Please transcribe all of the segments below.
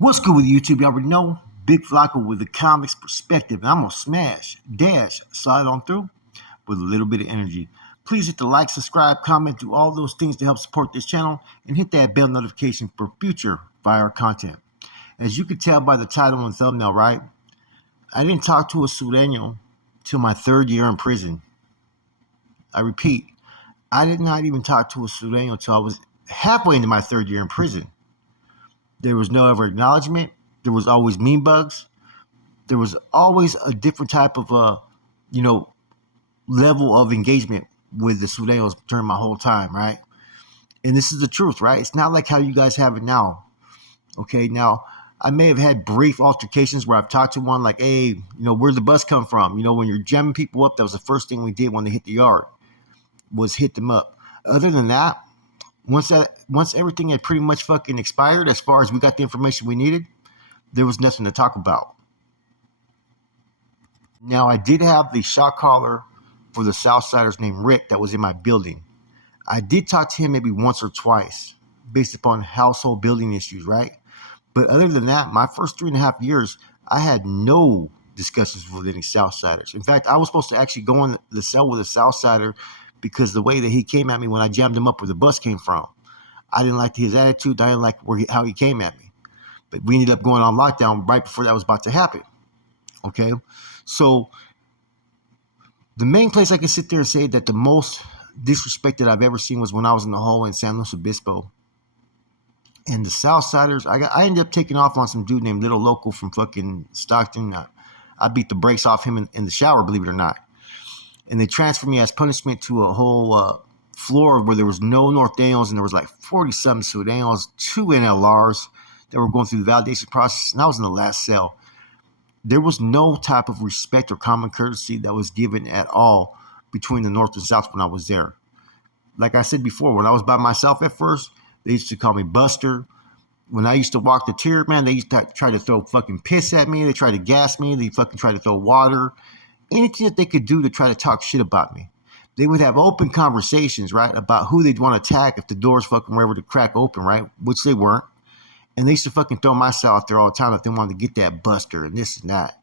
What's good with YouTube? You already know. Big Flocka with the comics perspective. And I'm going to slide on through with a little bit of energy. Please hit the like, subscribe, comment, do all those things to help support this channel, and hit that bell notification for future fire content. As you can tell by the title and thumbnail, right? I didn't talk to a Sureno till my 3rd year in prison. I repeat, I did not even talk to a Sureno until I was halfway into my 3rd year in prison. There was no ever acknowledgement. There was always meme bugs. There was always a different type of, level of engagement with the Surenos during my whole time, right? And this is the truth, right? It's not like how you guys have it now. Okay, now I may have had brief altercations where I've talked to one like, hey, where'd the bus come from? When you're jamming people up, that was the first thing we did when they hit the yard, was hit them up. Other than that, once everything had pretty much fucking expired, as far as we got the information we needed, there was nothing to talk about. Now, I did have the shot caller for the Southsiders named Rick that was in my building. I did talk to him maybe once or twice based upon household building issues, right? But other than that, my first 3.5 years, I had no discussions with any Southsiders. In fact, I was supposed to actually go in the cell with a Southsider because the way that he came at me when I jammed him up where the bus came from. I didn't like his attitude. I didn't like how he came at me. But we ended up going on lockdown right before that was about to happen. Okay? So the main place I can sit there and say that the most disrespect that I've ever seen was when I was in the hole in San Luis Obispo. And the Southsiders, I ended up taking off on some dude named Little Local from fucking Stockton. I beat the brakes off him in the shower, believe it or not. And they transferred me as punishment to a whole floor where there was no Nortenos, and there was like 40-something Surenos, 2 NLRs that were going through the validation process, and I was in the last cell. There was no type of respect or common courtesy that was given at all between the North and South when I was there. Like I said before, when I was by myself at first, they used to call me Buster. When I used to walk the tier, man, they used to try to throw fucking piss at me. They tried to gas me. They fucking tried to throw water. Anything that they could do to try to talk shit about me. They would have open conversations, right, about who they'd want to attack if the doors fucking were ever to crack open, right, which they weren't. And they used to fucking throw my cell out there all the time if they wanted to get that Buster and this and that.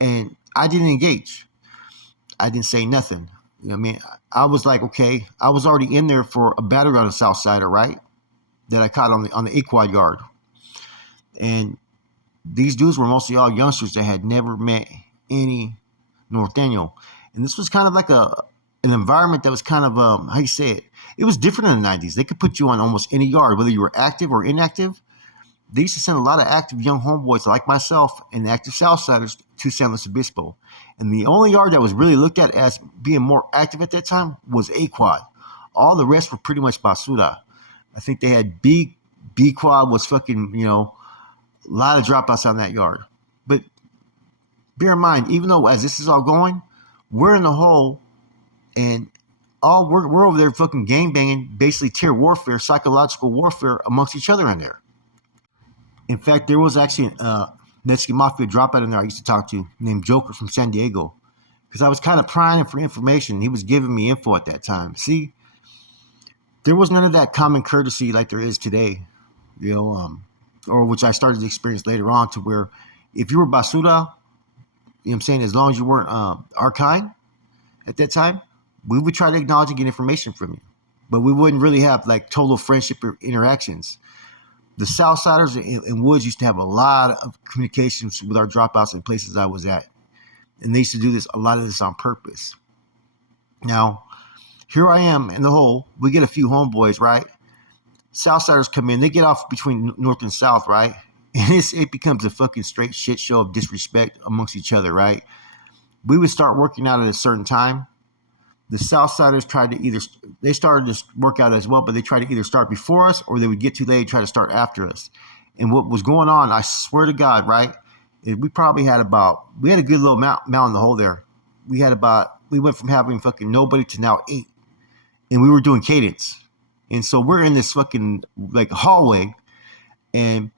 And I didn't engage. I didn't say nothing. You know what I mean? I was like, okay, I was already in there for a battery on the Southsider, right, that I caught on the A-quad yard. And these dudes were mostly all youngsters that had never met any Norteno. And this was kind of like an environment that was kind of, how you say it? It was different in the 90s. They could put you on almost any yard, whether you were active or inactive. They used to send a lot of active young homeboys like myself and active Southsiders to San Luis Obispo. And the only yard that was really looked at as being more active at that time was A-quad. All the rest were pretty much basura. I think they had B-quad was fucking, a lot of dropouts on that yard. But bear in mind, even though as this is all going, we're in the hole and we're over there fucking gang banging, basically tier warfare, psychological warfare amongst each other in there. In fact, there was actually a Mexican Mafia dropout in there I used to talk to named Joker from San Diego because I was kind of prying for information. He was giving me info at that time. See, there was none of that common courtesy like there is today, or which I started to experience later on, to where if you were basura, I'm saying, as long as you weren't our kind at that time, we would try to acknowledge and get information from you. But we wouldn't really have like total friendship or interactions. The Southsiders and Woods used to have a lot of communications with our dropouts in places I was at. And they used to do a lot of this on purpose. Now, here I am in the hole. We get a few homeboys, right? Southsiders come in. They get off between North and South, right? And it becomes a fucking straight shit show of disrespect amongst each other, right? We would start working out at a certain time. The Southsiders they started to work out as well, but they tried to either start before us or they would get too late and try to start after us. And what was going on, I swear to God, right? We probably had we had a good little amount in the hole there. We went from having fucking nobody to now 8. And we were doing cadence. And so we're in this fucking like hallway. And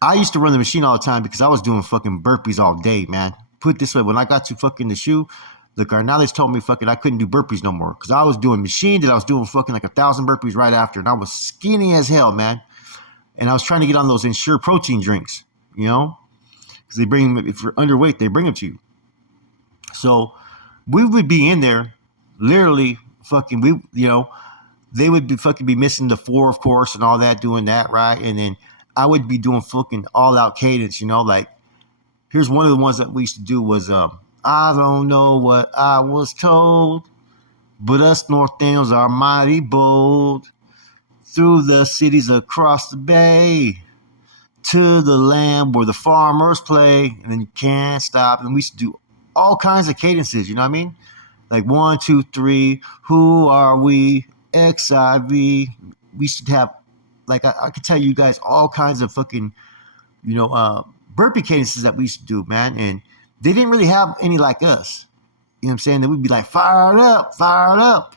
I used to run the machine all the time because I was doing fucking burpees all day, man. Put it this way, when I got to fucking the shoe, the Garnales told me fucking I couldn't do burpees no more because I was doing machine that I was doing fucking like 1,000 burpees right after, and I was skinny as hell, man. And I was trying to get on those Ensure protein drinks. you know, because they bring them, if you're underweight, they bring them to you. So we would be in there, literally fucking, they would be fucking be missing the four, of course, and all that, doing that, right? And then I would be doing fucking all out cadence, like, here's one of the ones that we used to do was, I don't know what I was told, but us Nortenos are mighty bold. Through the cities across the bay, to the land where the farmers play, and then you can't stop. And we used to do all kinds of cadences, you know what I mean? Like 1, 2, 3, who are we? XIV. We used to have, like, I could tell you guys all kinds of fucking, burpee cadences that we used to do, man. And they didn't really have any like us. You know what I'm saying? They would be like, fired up, fired up.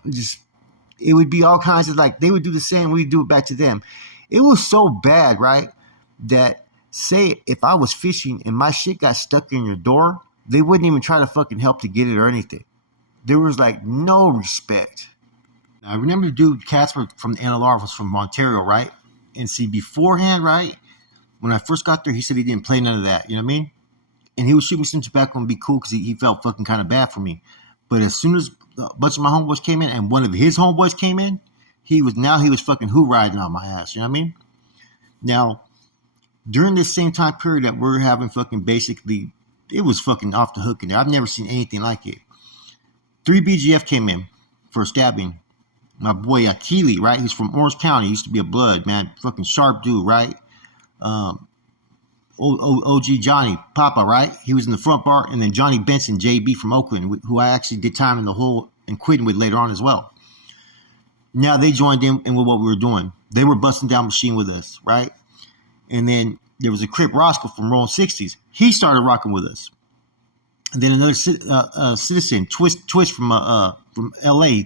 It would be all kinds of, like, they would do the same, we'd do it back to them. It was so bad, right? That, say, if I was fishing and my shit got stuck in your door, they wouldn't even try to fucking help to get it or anything. There was, like, no respect. Now, I remember the dude, Casper from the NLR, was from Ontario, right? And see, beforehand, right, when I first got there, he said he didn't play none of that, you know what I mean? And he would shoot me some tobacco and be cool because he felt fucking kind of bad for me. But as soon as a bunch of my homeboys came in and one of his homeboys came in, he was fucking riding on my ass, you know what I mean? Now, during this same time period that we're having fucking basically, it was fucking off the hook in there. I've never seen anything like it. 3 BGF came in for a stabbing. My boy Akili, right? He's from Orange County. He used to be a blood, man. Fucking sharp dude, right? OG Johnny, Papa, right? He was in the front bar. And then Johnny Benson, JB from Oakland, who I actually did time in the hole and quitting with later on as well. Now they joined in with what we were doing. They were busting down machine with us, right? And then there was a Crip Roscoe from Rolling 60s. He started rocking with us. And then another citizen, Twist from LA.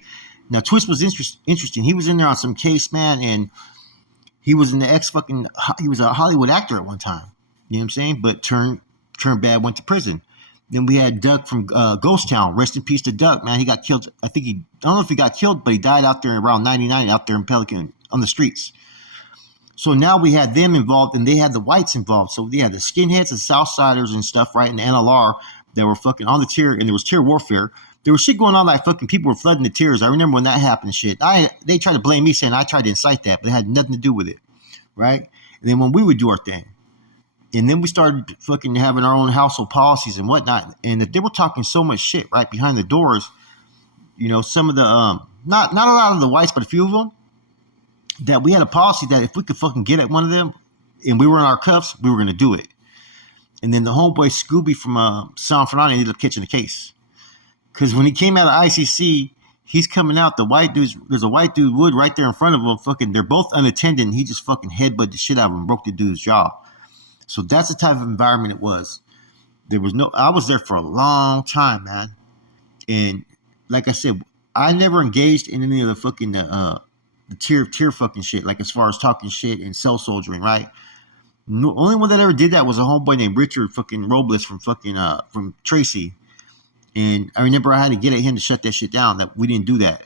Now Twist was interesting. He was in there on some case, man, and he was in the he was a Hollywood actor at one time. You know what I'm saying? But turned bad, went to prison. Then we had Doug from Ghost Town. Rest in peace to Doug, man. He got killed. I don't know if he got killed, but he died out there around 99 out there in Pelican on the streets. So now we had them involved, and they had the whites involved. So they had the skinheads and Southsiders and stuff, right, in the NLR that were fucking on the tier, and there was tier warfare. There was shit going on, like fucking people were flooding the tiers. I remember when that happened and shit. They tried to blame me, saying I tried to incite that, but it had nothing to do with it, right? And then when we would do our thing, and then we started fucking having our own household policies and whatnot, and that they were talking so much shit right behind the doors. Some of the not a lot of the whites, but a few of them, that we had a policy that if we could fucking get at one of them and we were in our cuffs, we were going to do it. And then the homeboy Scooby from San Fernando ended up catching the case. Because when he came out of ICC, he's coming out. There's a white dude Wood right there in front of him. Fucking, they're both unattended. And he just fucking headbutted the shit out of him, broke the dude's jaw. So that's the type of environment it was. I was there for a long time, man. And like I said, I never engaged in any of the fucking the tier fucking shit, like as far as talking shit and cell soldiering, right? No, only one that ever did that was a homeboy named Richard fucking Robles from Tracy. And I remember I had to get at him to shut that shit down, that we didn't do that.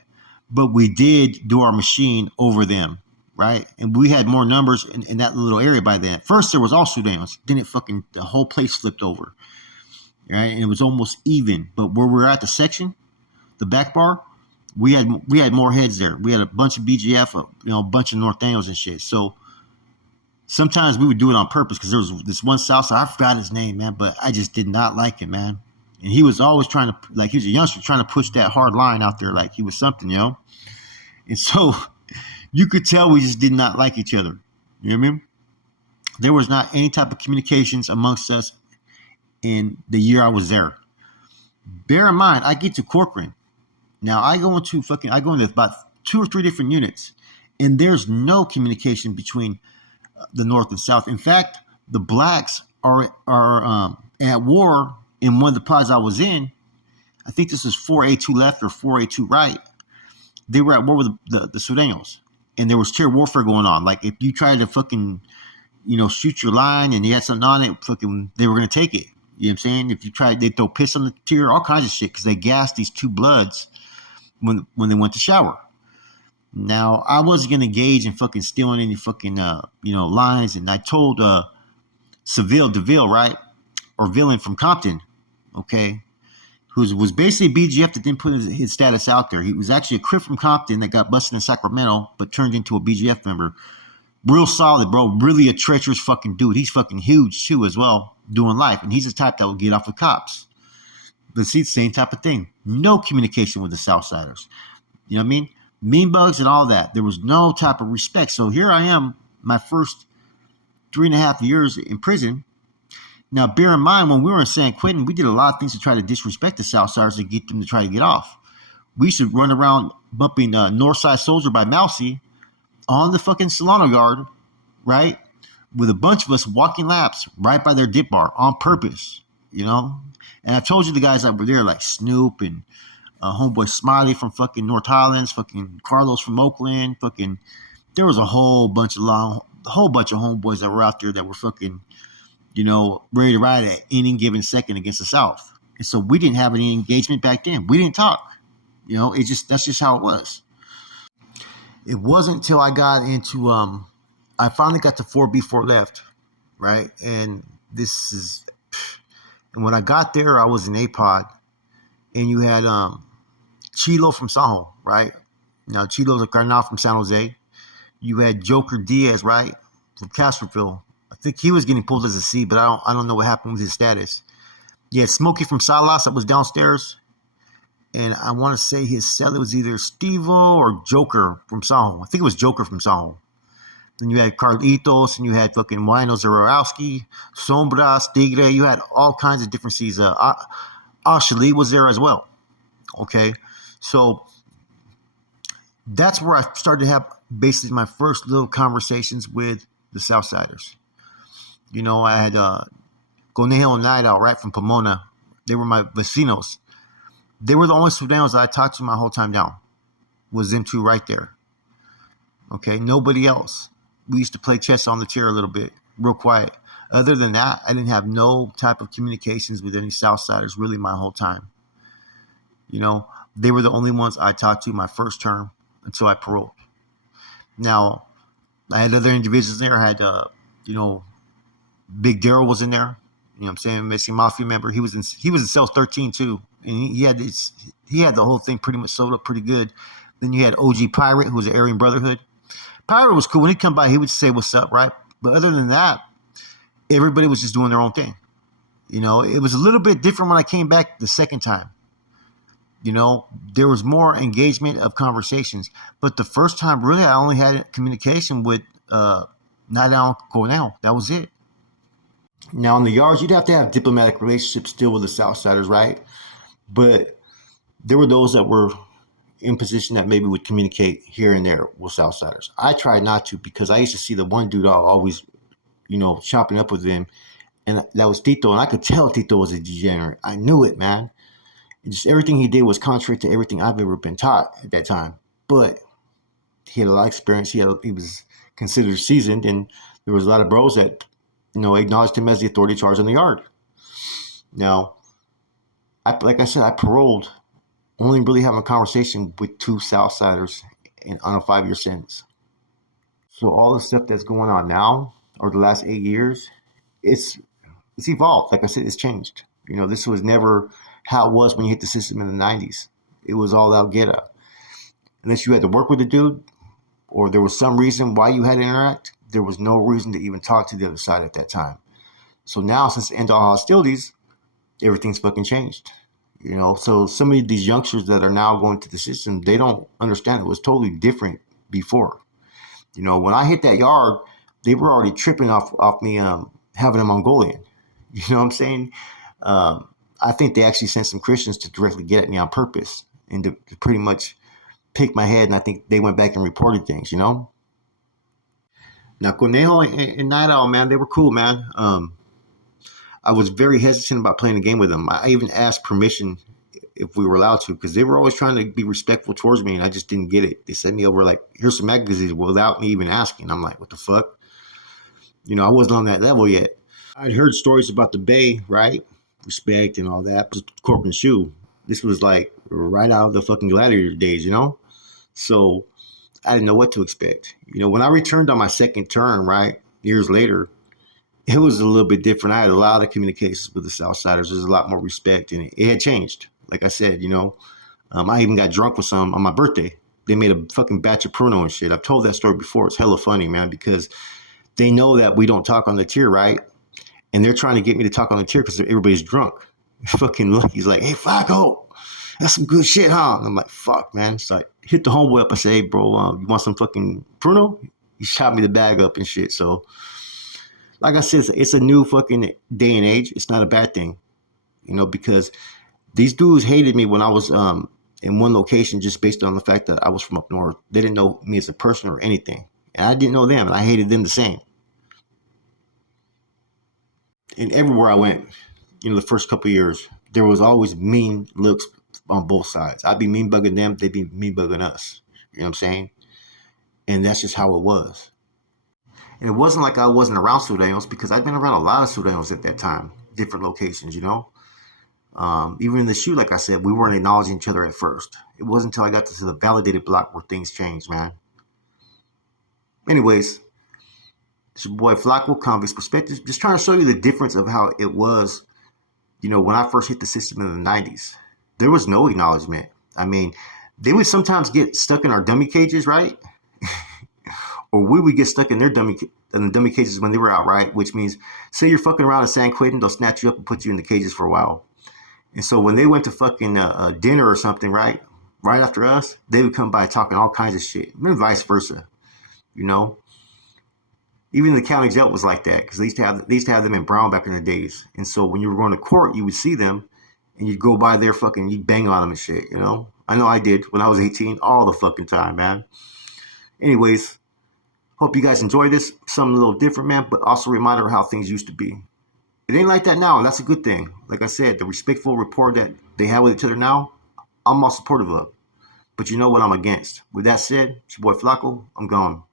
But we did do our machine over them, right? And we had more numbers in that little area by then. First, there was all Surenos. Then the whole place flipped over, right? And it was almost even. But where we're at the section, the back bar, we had more heads there. We had a bunch of BGF, a bunch of Nortenos and shit. So sometimes we would do it on purpose because there was this one Southside, I forgot his name, man, but I just did not like it, man. And he was always trying to, like, he was a youngster trying to push that hard line out there like he was something, And so you could tell we just did not like each other. You know what I mean? There was not any type of communications amongst us in the year I was there. Bear in mind, I get to Corcoran. Now, I go into about 2 or 3 different units, and there's no communication between the North and South. In fact, the blacks are at war in one of the pods I was in. I think this was 4A2 left or 4A2 right. They were at war with the Surenos, and there was tier warfare going on. Like, if you tried to fucking, shoot your line and you had something on it, fucking, they were going to take it. You know what I'm saying? If you tried, they'd throw piss on the tier, all kinds of shit, because they gassed these 2 bloods when they went to shower. Now, I wasn't going to engage in fucking stealing any fucking, lines. And I told DeVille, right? Or Villain from Compton, okay? Who was basically BGF that didn't put his status out there. He was actually a Crip from Compton that got busted in Sacramento, but turned into a BGF member. Real solid, bro. Really a treacherous fucking dude. He's fucking huge too, as well, doing life. And he's the type that will get off with cops. But see, same type of thing. No communication with the Southsiders. You know what I mean? Mean bugs and all that. There was no type of respect. So here I am, my first 3.5 years in prison. Now, bear in mind, when we were in San Quentin, we did a lot of things to try to disrespect the Southsiders to get them to try to get off. We used to run around bumping Northside Soldier by Mousy on the fucking Solano Yard, right? With a bunch of us walking laps right by their dip bar on purpose, you know? And I told you the guys that were there, like Snoop and homeboy Smiley from fucking North Highlands, fucking Carlos from Oakland, fucking. There was a whole bunch of homeboys that were out there that were fucking, ready to ride at any given second against the South. And so we didn't have any engagement back then. We didn't talk. That's just how it was. It wasn't until I got into I finally got to 4B4 left, right? And when I got there, I was in A-Pod, and you had Chilo from Sajo, right? Now Chilo's a Carnal from San Jose. You had Joker Diaz, right, from Castroville. I think he was getting pulled as a C, but I don't know what happened with his status. You had Smokey from Salas that was downstairs, and I want to say his celly was either Stevo or Joker from Sajo. I think it was Joker from Sajo. Then you had Carlitos, and you had fucking Wino Zarowski, Sombra, Stigre. You had all kinds of different C's. Ashali was there as well. Okay, so that's where I started to have basically my first little conversations with the Southsiders. I had Conejo and Night Owl, right, from Pomona. They were my vecinos. They were the only Surenos that I talked to my whole time down. Was them two right there. Okay, nobody else. We used to play chess on the chair a little bit, real quiet. Other than that, I didn't have no type of communications with any Southsiders really my whole time. They were the only ones I talked to my first term until I paroled. Now, I had other individuals there. I had, Big Daryl was in there. You know what I'm saying? Missing Mafia member. He was in cell 13 too. And he had the whole thing pretty much sold up pretty good. Then you had OG Pirate, who was an Aryan Brotherhood. Pirate was cool. When he'd come by, he would say what's up, right? But other than that, everybody was just doing their own thing. It was a little bit different when I came back the second time. There was more engagement of conversations. But the first time, really, I only had communication with Nadal Cornell. That was it. Now, in the yards, you'd have to have diplomatic relationships still with the Southsiders, right? But there were those that were in position that maybe would communicate here and there with Southsiders. I tried not to because I used to see the one dude always, chopping up with him, and that was Tito. And I could tell Tito was a degenerate. I knew it, man. Just everything he did was contrary to everything I've ever been taught at that time. But he had a lot of experience. He was considered seasoned, and there was a lot of bros that, acknowledged him as the authority charge on the yard. Now, like I said, I paroled, only really having a conversation with two Southsiders on a 5-year sentence. So all the stuff that's going on now, or the last 8 years, it's evolved. Like I said, it's changed. This was never how it was when you hit the system in the 90s. It was all out get up. Unless you had to work with a dude, or there was some reason why you had to interact, there was no reason to even talk to the other side at that time. So now, since the end of all hostilities, everything's fucking changed. So some of these youngsters that are now going to the system, they don't understand it was totally different before. When I hit that yard, they were already tripping off me having a Mongolian. You know what I'm saying? I think they actually sent some Christians to directly get at me on purpose and to pretty much pick my head. And I think they went back and reported things, Now, Conejo and Night Owl, man, they were cool, man. I was very hesitant about playing a game with them. I even asked permission if we were allowed to, because they were always trying to be respectful towards me, and I just didn't get it. They sent me over like, here's some magazines without me even asking. I'm like, what the fuck? I wasn't on that level yet. I'd heard stories about the Bay, right? Respect and all that. Corp and Shoe. This was like right out of the fucking gladiator days, So I didn't know what to expect. When I returned on my second term, right, years later, it was a little bit different. I had a lot of communications with the Southsiders. There's a lot more respect, and it had changed. Like I said, I even got drunk with some on my birthday. They made a fucking batch of Pruno and shit. I've told that story before. It's hella funny, man, because they know that we don't talk on the tier, right? And they're trying to get me to talk on the tier because everybody's drunk. Fucking Lucky's like, hey, Flacco, that's some good shit, huh? And I'm like, fuck, man. So I hit the homeboy up. I say, hey, bro, you want some fucking Pruno? He shot me the bag up and shit. So, like I said, it's a new fucking day and age. It's not a bad thing, because these dudes hated me when I was in one location just based on the fact that I was from up north. They didn't know me as a person or anything. And I didn't know them, and I hated them the same. And everywhere I went, the first couple of years, there was always mean looks on both sides. I'd be mean bugging them, they'd be mean bugging us. You know what I'm saying? And that's just how it was. And it wasn't like I wasn't around Surenos because I'd been around a lot of Surenos at that time, different locations, Even in the shoot, like I said, we weren't acknowledging each other at first. It wasn't until I got to the validated block where things changed, man. Anyways, it's your boy Flacco, Convicts Perspective, just trying to show you the difference of how it was, when I first hit the system in the 90s. There was no acknowledgement. I mean, they would sometimes get stuck in our dummy cages, right? Or we would get stuck in their dummy cages when they were out, right? Which means, say you're fucking around in San Quentin, they'll snatch you up and put you in the cages for a while. And so when they went to fucking dinner or something, right after us, they would come by talking all kinds of shit, and vice versa, Even the county jail was like that because they used to have them in Brown back in the days. And so when you were going to court, you would see them, and you'd go by there fucking, you'd bang on them and shit, I know I did when I was 18, all the fucking time, man. Anyways, hope you guys enjoy this. Something a little different, man, but also a reminder of how things used to be. It ain't like that now, and that's a good thing. Like I said, the respectful rapport that they have with each other now, I'm all supportive of. But you know what I'm against. With that said, it's your boy Flacco. I'm gone.